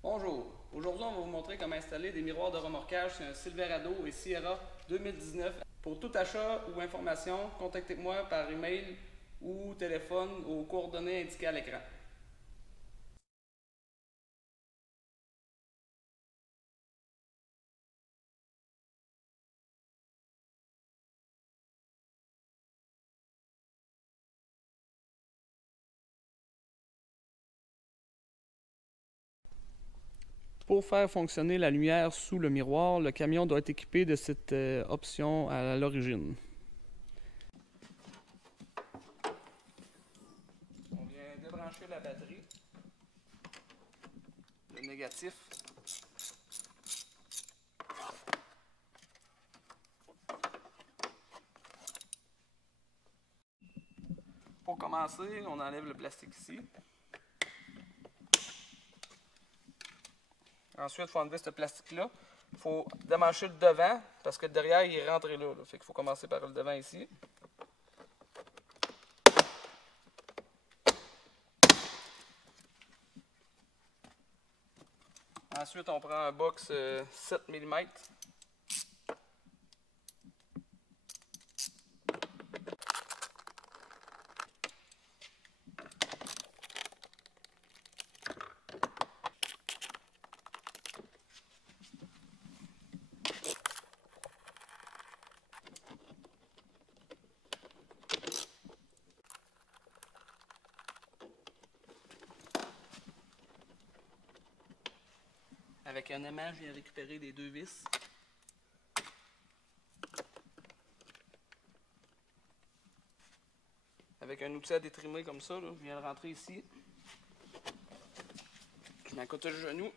Bonjour, aujourd'hui on va vous montrer comment installer des miroirs de remorquage sur un Silverado et Sierra 2019. Pour tout achat ou information, contactez-moi par email ou téléphone aux coordonnées indiquées à l'écran. Pour faire fonctionner la lumière sous le miroir, le camion doit être équipé de cette option à l'origine. On vient débrancher la batterie, le négatif. Pour commencer, on enlève le plastique ici. Ensuite, il faut enlever ce plastique-là. Il faut démancher le devant parce que derrière, il est rentré là. Fait qu'il faut commencer par le devant ici. Ensuite, on prend un box 7 mm. Avec un aimant, je viens récupérer les deux vis. Avec un outil à détrimer comme ça, là, je viens le rentrer ici. Je mets à côté du genou.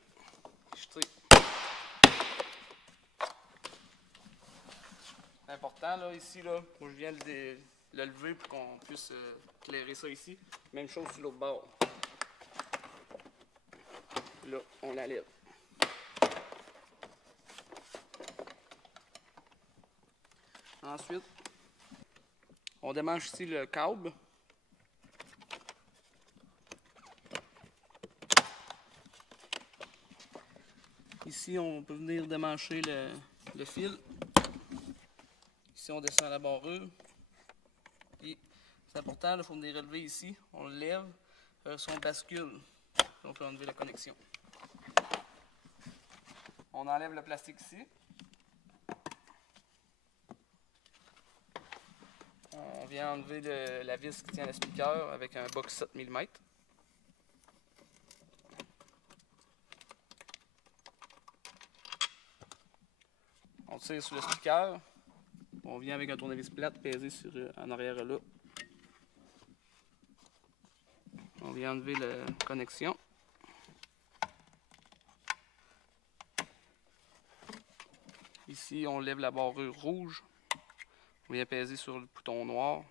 Je tire. C'est important, là, ici, là, où je viens le lever pour qu'on puisse éclairer ça ici. Même chose sur l'autre bord. Là, on la lève. Ensuite, on démanche ici le câble. Ici, on peut venir démancher le fil. Ici, on descend la barrure. Et c'est important, il faut venir relever ici. On le lève. Si on bascule, on peut enlever la connexion. On enlève le plastique ici. On vient enlever la vis qui tient le speaker avec un box 7 mm. On tire sur le speaker. On vient avec un tournevis plate pesé en arrière là. On vient enlever la connexion. Ici, on lève la barrure rouge. On vient peser sur le bouton noir.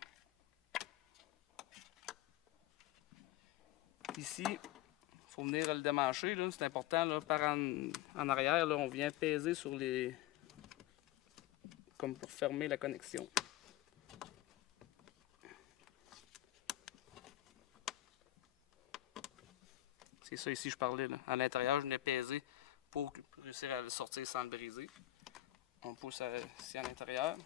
Ici, il faut venir le démancher. C'est important. Là, par en arrière, là, on vient peser sur les... comme pour fermer la connexion. C'est ça ici je parlais. Là. À l'intérieur, je venais peser pour réussir à le sortir sans le briser. On pousse ici à l'intérieur.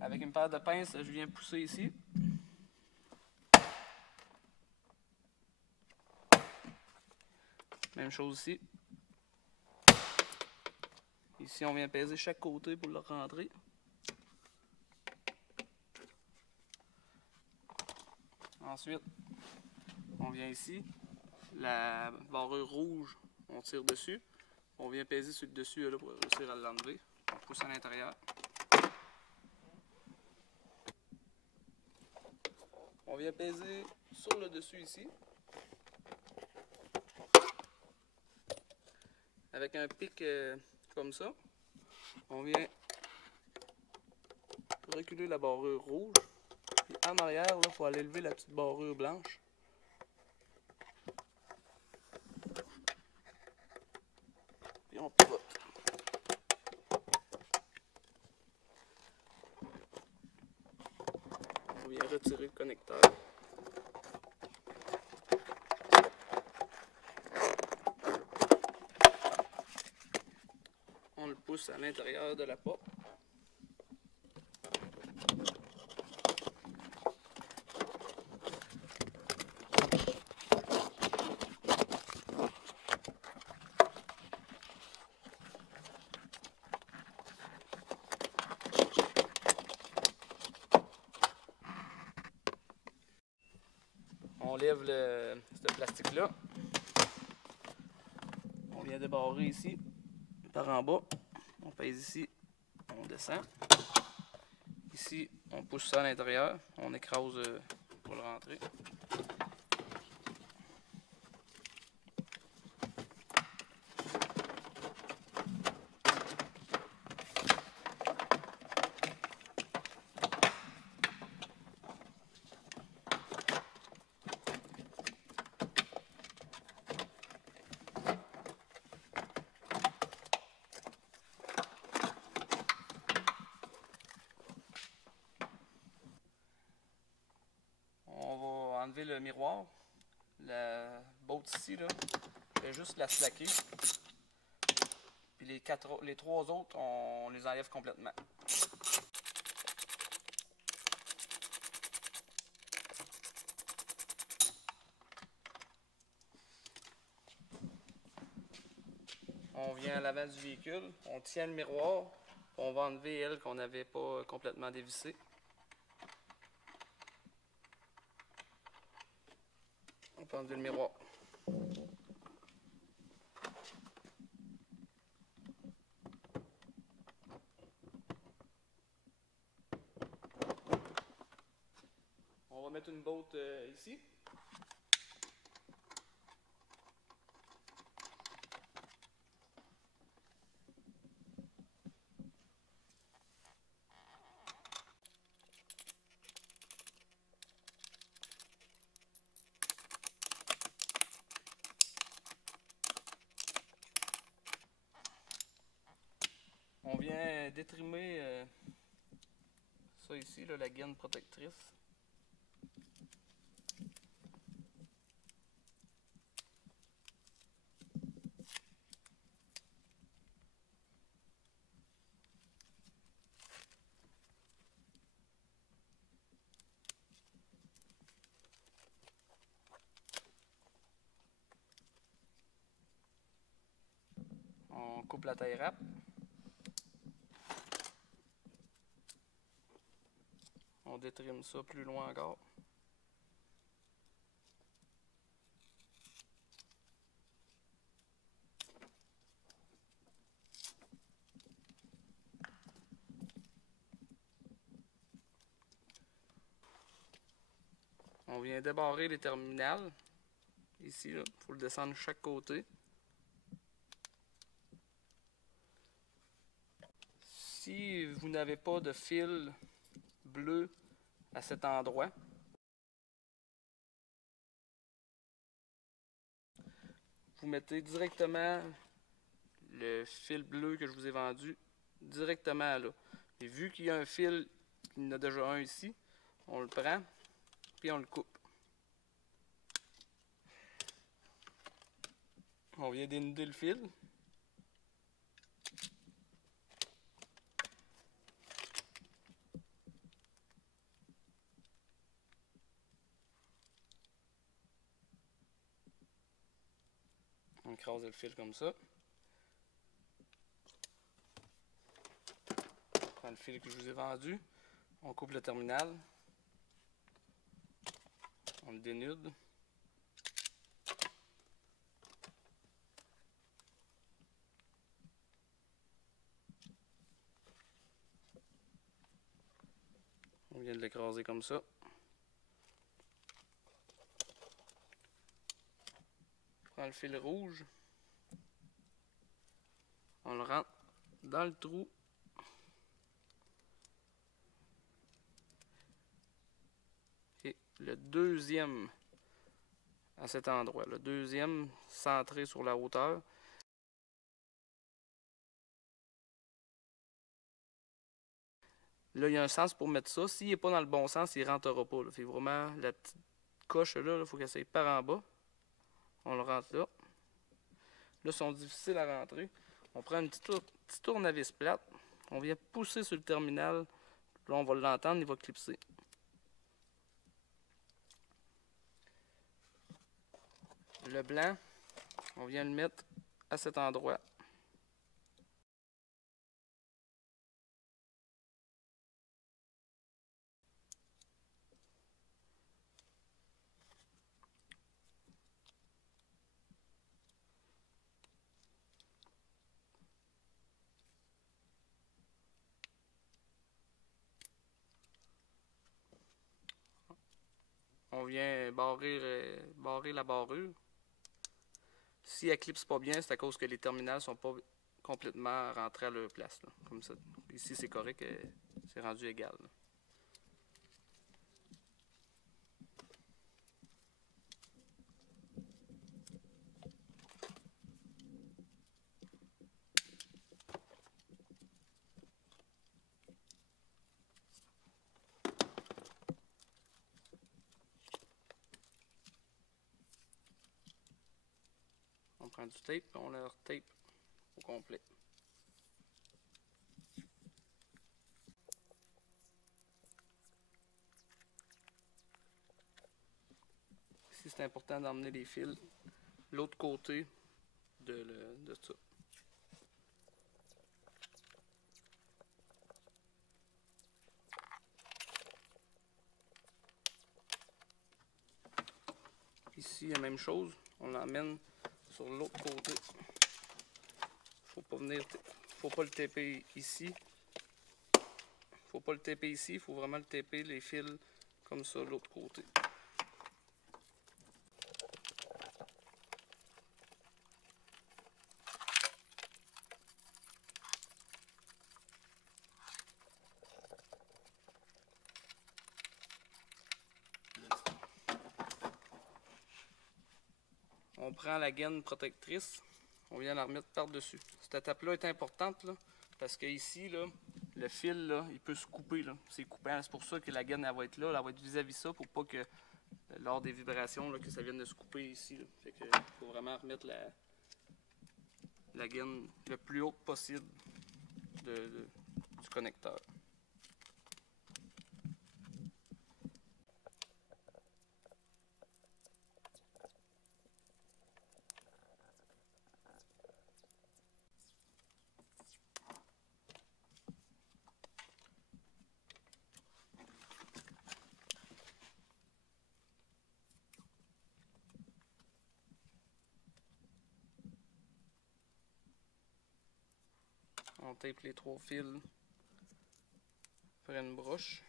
Avec une paire de pinces, je viens pousser ici. Même chose ici. Ici, on vient peser chaque côté pour le rentrer. Ensuite, on vient ici. La barrure rouge, on tire dessus. On vient peser sur le dessus là, pour réussir à l'enlever. On pousse à l'intérieur. On vient peser sur le dessus ici. Avec un pic comme ça, on vient reculer la barrure rouge. Et en arrière, il faut aller lever la petite barrure blanche. Et on pivote. On vient retirer le connecteur. pousse à l'intérieur de la porte. On lève ce plastique-là. On vient débarrer ici par en bas. On pèse ici, on descend. Ici, on pousse ça à l'intérieur. On écrase pour le rentrer. Enlever le miroir, la botte ici, là, je vais juste la slacker. Puis les trois autres, on les enlève complètement. On vient à l'avant du véhicule, on tient le miroir, on va enlever elle qu'on n'avait pas complètement dévissée. On peut enlever le miroir. On va mettre une botte ici. On vient détrimer ça ici, là, la gaine protectrice. On coupe la taille rap. On détrime ça plus loin encore. On vient débarrer les terminales. Ici, il faut le descendre de chaque côté. Si vous n'avez pas de fil bleu à cet endroit, vous mettez directement le fil bleu que je vous ai vendu directement là. Et vu qu'il y a un fil, il y en a déjà un ici, on le prend puis on le coupe. On vient dénuder le fil. On écrase le fil comme ça. On prend le fil que je vous ai vendu. On coupe le terminal. On le dénude. On vient de l'écraser comme ça. On prend le fil rouge. On le rentre dans le trou. Et le deuxième à cet endroit. Le deuxième centré sur la hauteur. Là, il y a un sens pour mettre ça. S'il n'est pas dans le bon sens, il ne rentrera pas. Là. Fait vraiment, la petite coche là, il faut qu'elle s'aille par en bas. On le rentre là. Là, ils sont difficiles à rentrer. On prend une petite petit tournevis plate. On vient pousser sur le terminal. Là, on va l'entendre, il va clipser. Le blanc, on vient le mettre à cet endroit. On vient barrer la barrure. Si elle clipse pas bien, c'est à cause que les terminales sont pas complètement rentrés à leur place. Là, comme ça. Ici, c'est correct, c'est rendu égal. Là. On prend du tape, on le tape au complet. Ici, c'est important d'emmener les fils l'autre côté de ça. Ici, la même chose, on l'emmène sur l'autre côté. Faut pas le taper ici. Faut pas le taper ici, il faut vraiment le taper les fils comme ça de l'autre côté. On prend la gaine protectrice, on vient la remettre par-dessus. Cette étape-là est importante là, parce que ici, là, le fil, là, il peut se couper. C'est coupant, c'est pour ça que la gaine elle va être là, elle va être vis-à-vis ça pour pas que lors des vibrations là, que ça vienne de se couper ici. Là. Fait que faut vraiment remettre la gaine le plus haut possible du connecteur. On tape les 3 fils après une broche.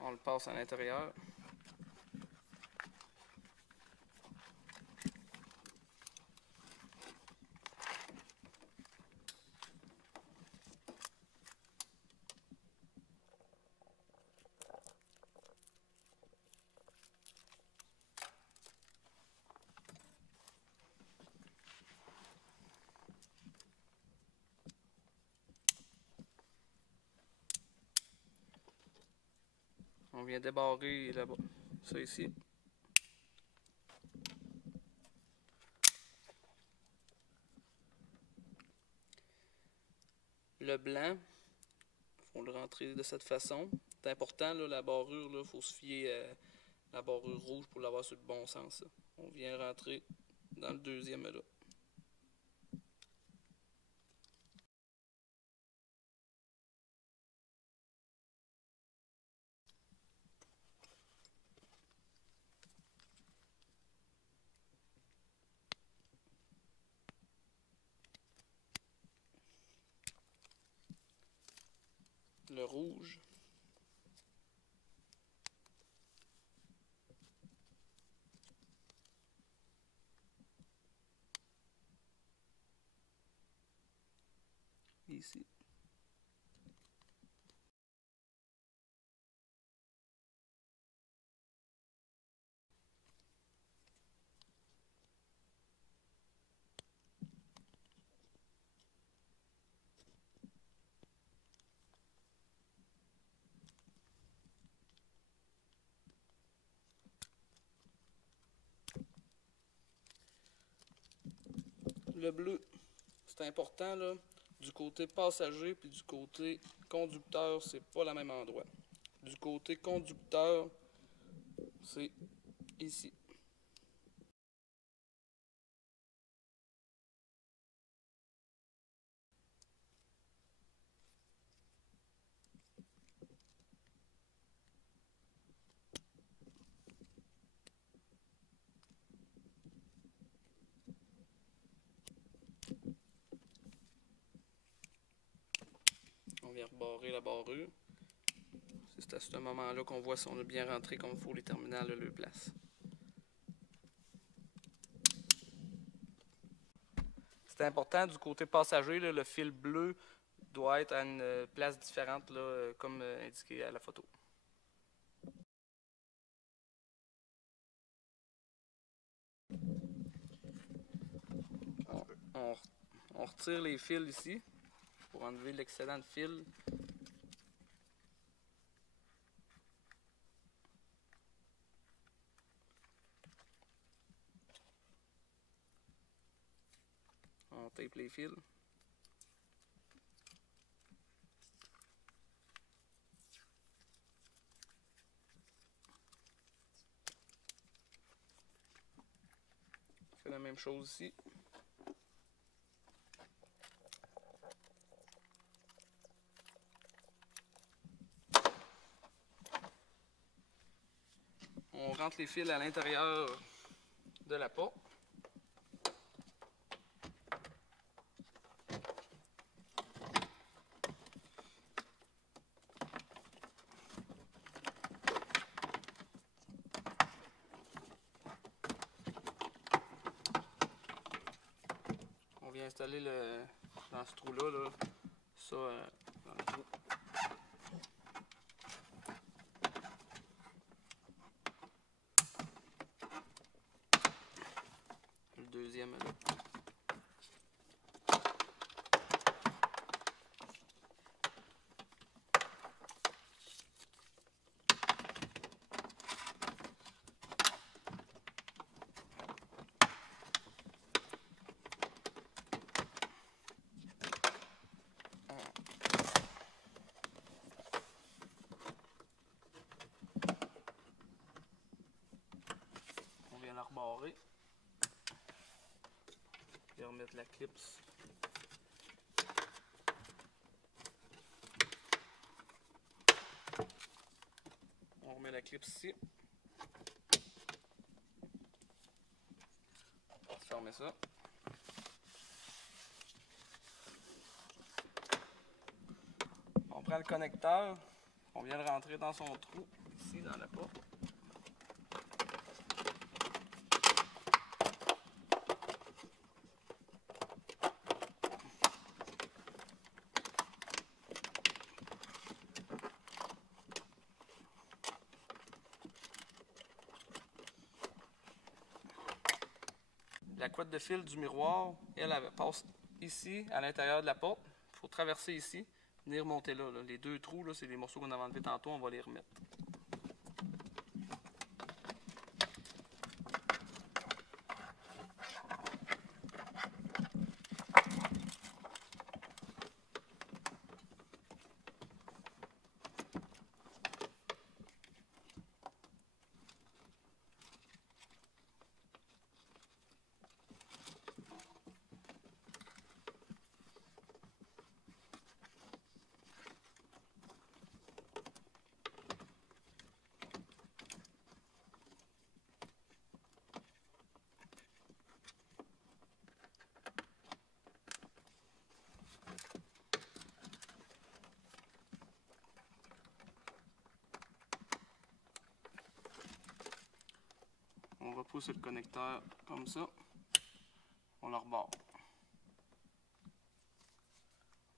On le passe à l'intérieur. On vient débarrer là-bas, ça ici. Le blanc, il faut le rentrer de cette façon. C'est important, là, la barrure, il faut se fier à la barrure rouge pour l'avoir sur le bon sens. Là. On vient rentrer dans le deuxième là. Le rouge. Ici. le bleu, c'est important là, du côté passager puis du côté conducteur, c'est pas le même endroit. Du côté conducteur, c'est ici. On vient rebarrer la barrure. C'est à ce moment-là qu'on voit si on a bien rentré comme il faut les terminales de leur place. C'est important du côté passager, là, le fil bleu doit être à une place différente là, comme indiqué à la photo. On retire les fils ici pour enlever l'excédent de fil. On tape les fils. On fait la même chose ici. On rentre les fils à l'intérieur de la porte. On vient installer dans ce trou-là, là, ça dans le trou. Le deuxième là. On vient la rebarrer. Et remettre la clipse. On remet la clipse ici. On va fermer ça. On prend le connecteur. On vient le rentrer dans son trou, ici dans la porte. La couette de fil du miroir, elle passe ici, à l'intérieur de la porte. Il faut traverser ici, venir monter là. Les deux trous, c'est les morceaux qu'on avait enlevés tantôt, on va les remettre. On repousse le connecteur comme ça. On le rebarre.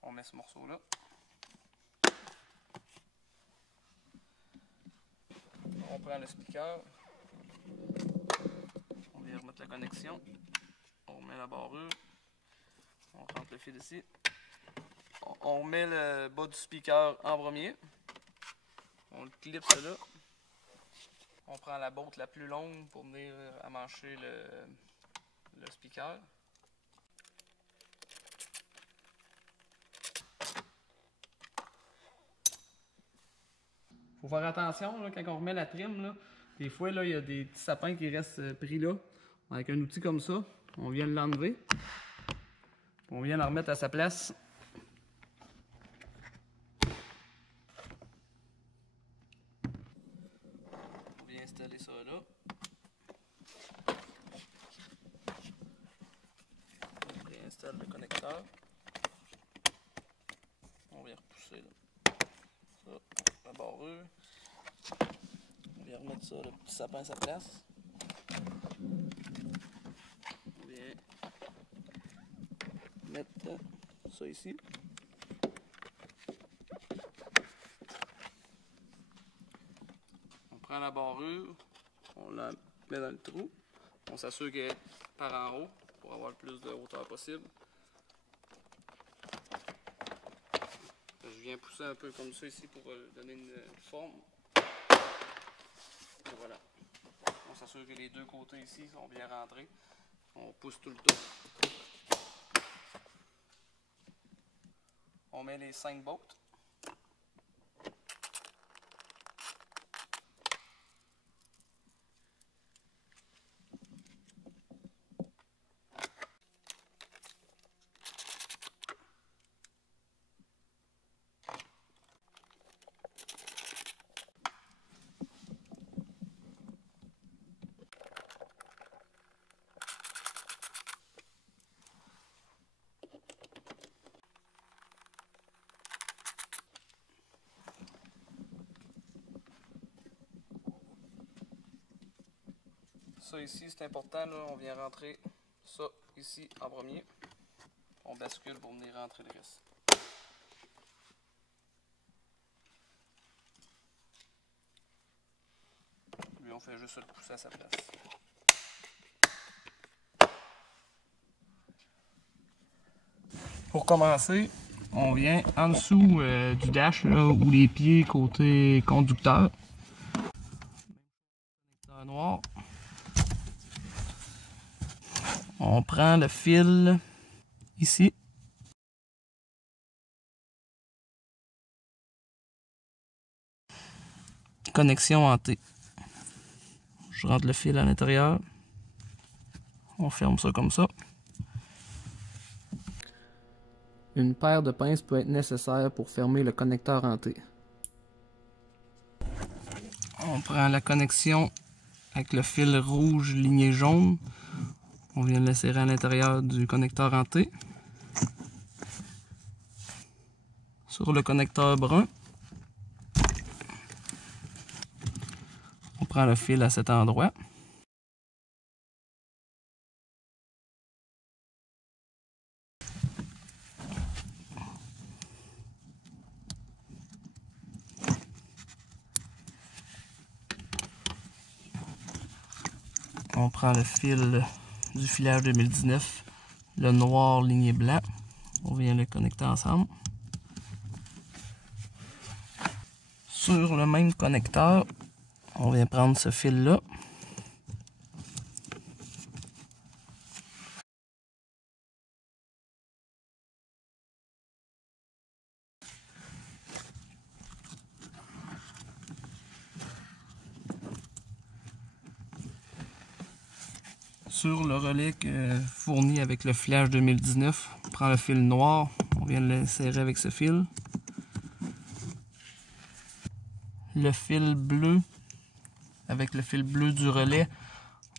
On met ce morceau-là. On prend le speaker. On vient remettre la connexion. On remet la barrure. On rentre le fil ici. On met le bas du speaker en premier. On le clipse là. On prend la botte la plus longue pour venir amancher le speaker. Faut faire attention là, quand on remet la trim. Là, des fois, il y a des petits sapins qui restent pris là. Avec un outil comme ça, on vient l'enlever. On vient la remettre à sa place. On vient installer ça là. On réinstalle le connecteur. On vient repousser là. Ça, la barrure. On vient remettre ça, le petit sapin à sa place. On vient mettre ça ici. On prend la barrure, on la met dans le trou. On s'assure qu'elle est par en haut pour avoir le plus de hauteur possible. Je viens pousser un peu comme ça ici pour donner une forme. Et voilà. On s'assure que les deux côtés ici sont bien rentrés. On pousse tout le tour. On met les 5 bolts. Ça ici, c'est important, là, on vient rentrer ça ici en premier. On bascule pour venir rentrer le reste. Lui, on fait juste le pousser à sa place. Pour commencer, on vient en dessous du dash, là, où les pieds côté conducteur. Conducteur noir. On prend le fil ici. Connexion en T. Je rentre le fil à l'intérieur. On ferme ça comme ça. Une paire de pinces peut être nécessaire pour fermer le connecteur en T. On prend la connexion avec le fil rouge ligné jaune. On vient le serrer à l'intérieur du connecteur en T. Sur le connecteur brun, on prend le fil à cet endroit. On prend le fil du filage 2019, le noir ligné blanc. On vient le connecter ensemble. Sur le même connecteur, on vient prendre ce fil-là. Sur le relais fourni avec le filage 2019, on prend le fil noir, on vient le serrer avec ce fil. Le fil bleu avec le fil bleu du relais,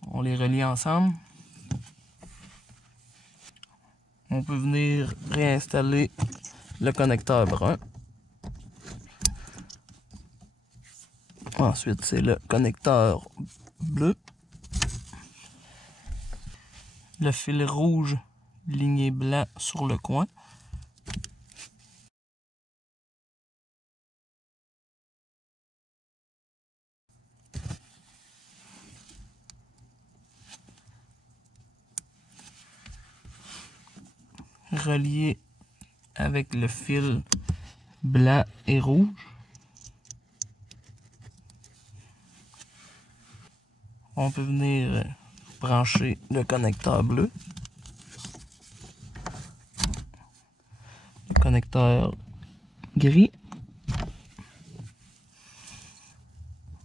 on les relie ensemble. On peut venir réinstaller le connecteur brun. Ensuite, c'est le connecteur bleu. Le fil rouge ligné blanc sur le coin. Relié avec le fil blanc et rouge. On peut venir brancher le connecteur bleu. Le connecteur gris.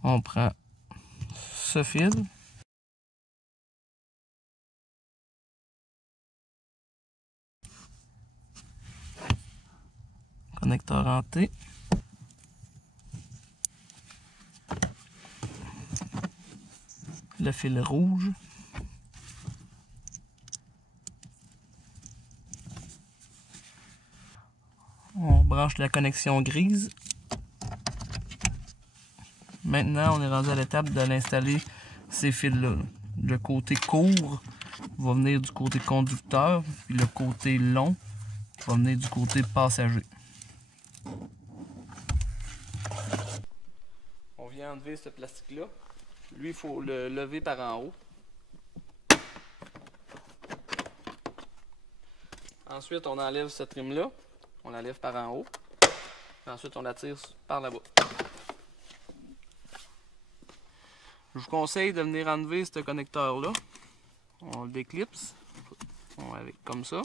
On prend ce fil. Connecteur en T. Le fil rouge. On branche la connexion grise. Maintenant, on est rendu à l'étape de l'installer ces fils-là. Le côté court va venir du côté conducteur, puis le côté long va venir du côté passager. On vient enlever ce plastique-là. Lui, il faut le lever par en haut. Ensuite, on enlève ce trim-là. On l'enlève par en haut. Ensuite, on la tire par là-bas. Je vous conseille de venir enlever ce connecteur-là. On le déclipse. Comme ça.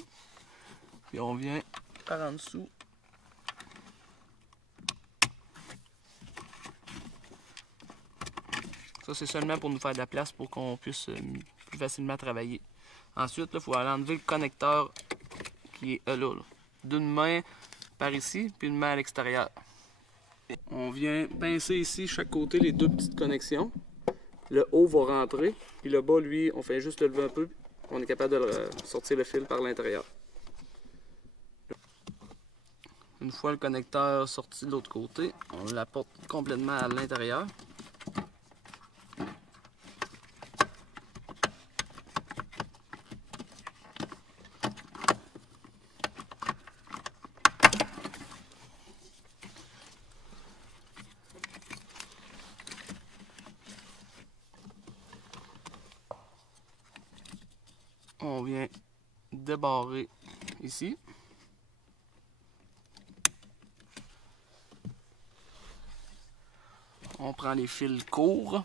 Puis on vient par en dessous. Ça, c'est seulement pour nous faire de la place pour qu'on puisse plus facilement travailler. Ensuite, il faut aller enlever le connecteur qui est là. D'une main par ici, puis une main à l'extérieur. On vient pincer ici, chaque côté, les deux petites connexions. Le haut va rentrer, puis le bas, lui, on fait juste le lever un peu, on est capable de sortir le fil par l'intérieur. Une fois le connecteur sorti de l'autre côté, on l'apporte complètement à l'intérieur. On vient débarrer ici. On prend les fils courts.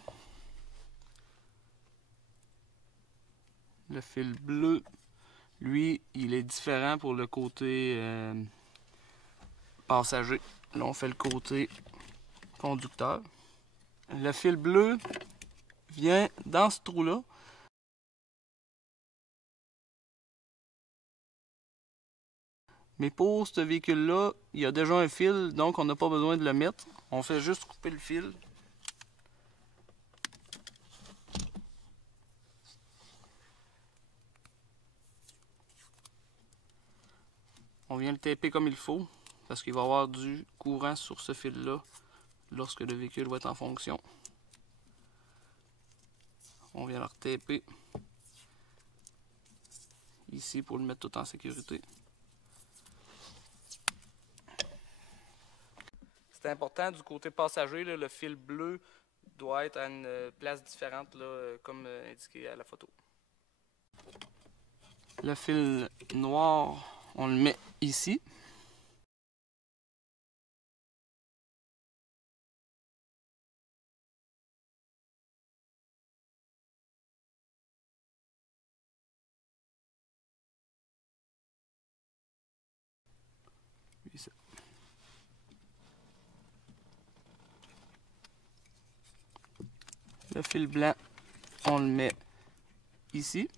Le fil bleu, lui, il est différent pour le côté passager. Là, on fait le côté conducteur. Le fil bleu vient dans ce trou-là. Mais pour ce véhicule-là, il y a déjà un fil, donc on n'a pas besoin de le mettre. On fait juste couper le fil. On vient le taper comme il faut, parce qu'il va y avoir du courant sur ce fil-là lorsque le véhicule va être en fonction. On vient le retaper ici pour le mettre tout en sécurité. C'est important du côté passager, là, le fil bleu doit être à une place différente, là, comme indiqué à la photo. Le fil noir, on le met ici. Ici. Le fil blanc, on le met ici.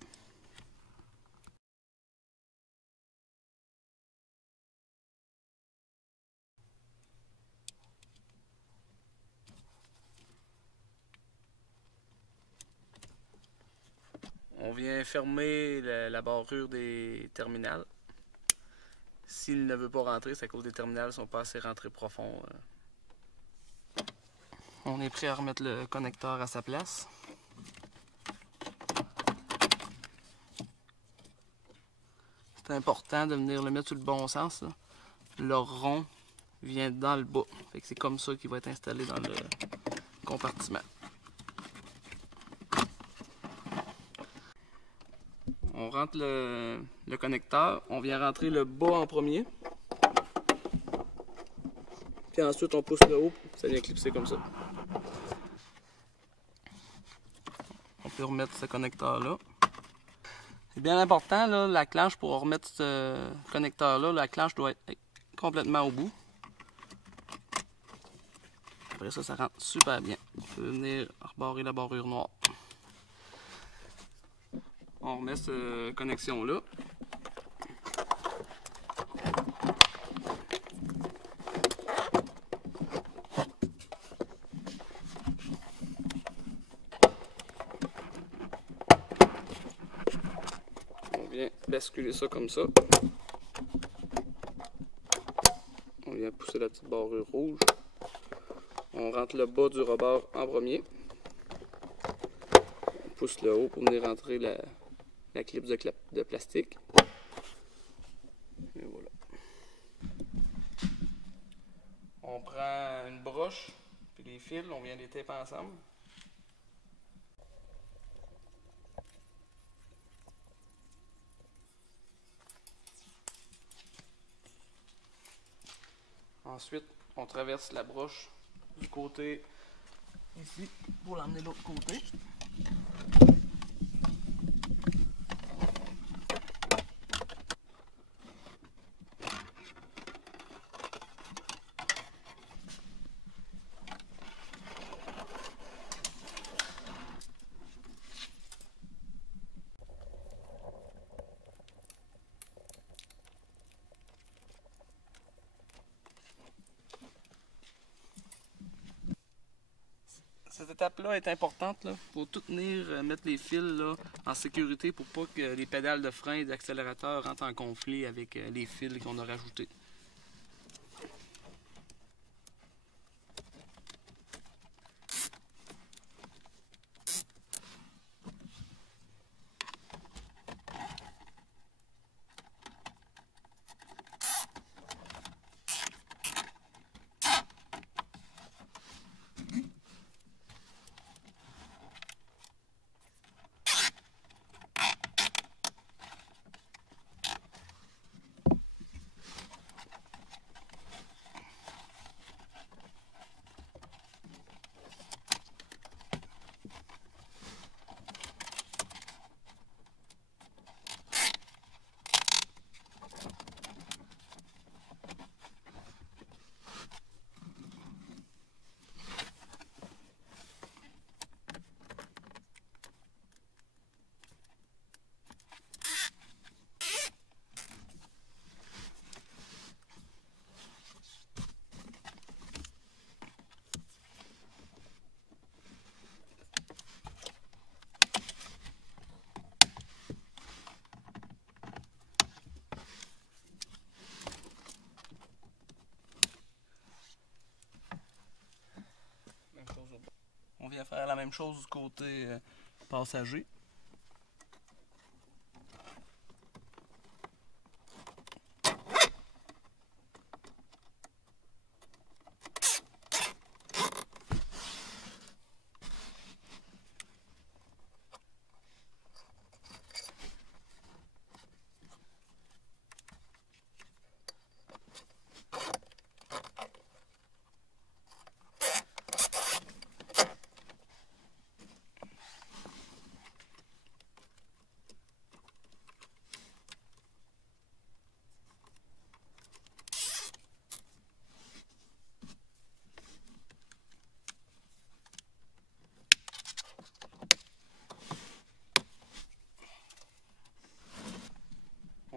On vient fermer la barrure des terminales. S'il ne veut pas rentrer, c'est à cause des terminales ne sont pas assez rentrés profonds. On est prêt à remettre le connecteur à sa place. C'est important de venir le mettre sur le bon sens. Là. Le rond vient dans le bas. C'est comme ça qu'il va être installé dans le compartiment. On rentre le connecteur. On vient rentrer le bas en premier. Puis ensuite on pousse le haut. Ça vient clipser comme ça. On peut remettre ce connecteur là. C'est bien important, là, la clenche pour remettre ce connecteur là, la clenche doit être complètement au bout. après ça, ça rentre super bien. On peut venir rebarrer la barrure noire. On remet cette connexion-là. On vient basculer ça comme ça. On vient pousser la petite barrure rouge. On rentre le bas du rebord en premier. On pousse le haut pour venir rentrer la clip de plastique. Et voilà. On prend une broche, puis les fils, on vient les taper ensemble. Ensuite, on traverse la broche du côté ici pour l'emmener de l'autre côté. Cette étape-là est importante. Il faut tout tenir, mettre les fils là, en sécurité pour pas que les pédales de frein et d'accélérateur rentrent en conflit avec les fils qu'on a rajoutés. On vient faire la même chose du côté passager.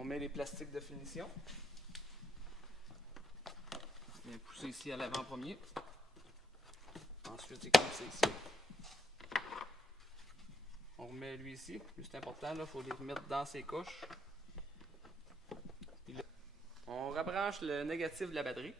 On met les plastiques de finition. On vient pousser ici à l'avant premier. Ensuite, éclipser ici. On remet lui ici. Lui, c'est important, il faut les remettre dans ses couches. Puis là, on rebranche le négatif de la batterie.